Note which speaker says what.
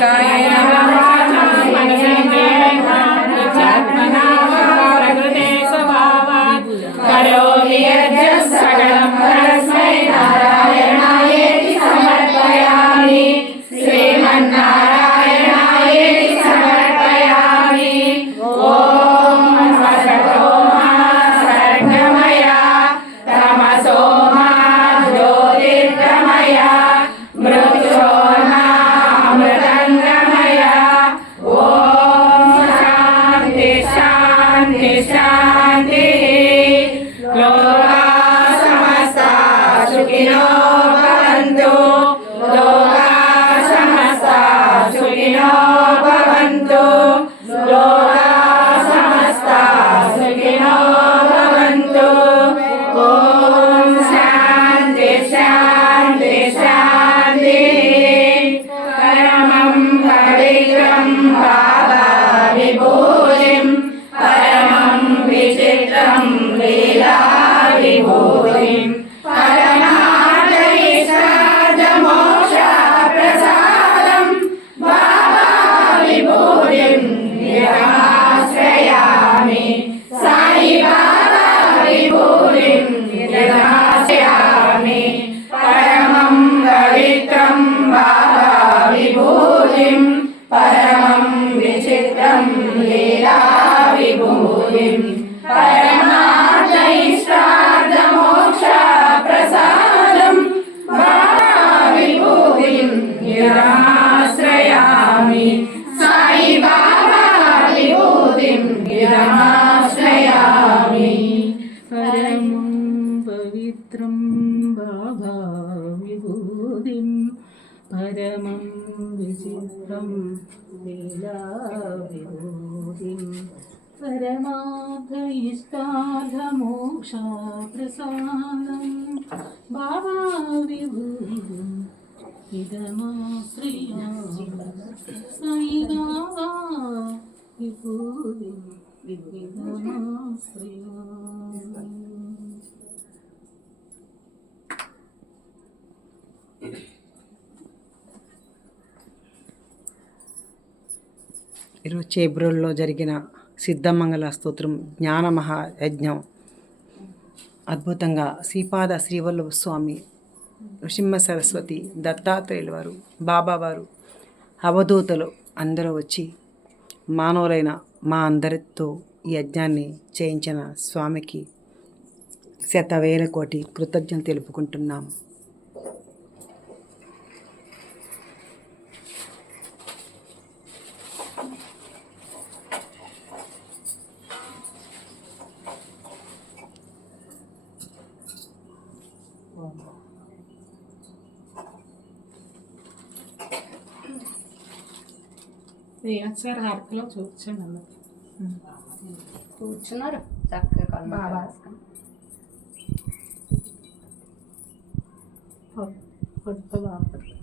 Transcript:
Speaker 1: time విభూతిం పరమార్థైష్టార్థమోక్ష ప్రసాదం బాబా విభూతిం నిరాశ్రయామి సాయి బాబా విభూతిం నిరాశ్రయామి పరమం పవిత్రం బాబా విభూతిం పరమం విచిత్రం లీలా విభూతిం
Speaker 2: ശരണമാശ്രയാമി പരമം പവിത്രം ഭാവിഭൂതിം പരമം വിചിത്രം ലീലാവിഭൂതിം. പരമാധയിഷ്ടാധമോക്ഷാപ്രസാദം ഭാവാവിഭൂതിം ഇതമാശ്രയാമി സൈകാ വിഭൂതിം ఇరవై ఏప్రిల్లో
Speaker 3: ఈరోజు చేబ్రోల్లో జరిగిన సిద్ధమంగళ స్తోత్రం జ్ఞాన మహాయజ్ఞం. అద్భుతంగా శ్రీపాద శ్రీవల్లభ స్వామి నృసింహ సరస్వతి దత్తాత్రేయులు వారు బాబావారు అవధూతలు అందరూ వచ్చి మానవులైన మా అందరితో ఈ యజ్ఞాన్ని చేయించిన స్వామికి శతవేల కోటి కృతజ్ఞత తెలుపుకుంటున్నాం.
Speaker 2: ఒకసారి హారతిలో చూపించండి అన్న
Speaker 4: కూర్చున్నారు. చక్కగా. కళ్ళు
Speaker 2: పొట్టు బాబు.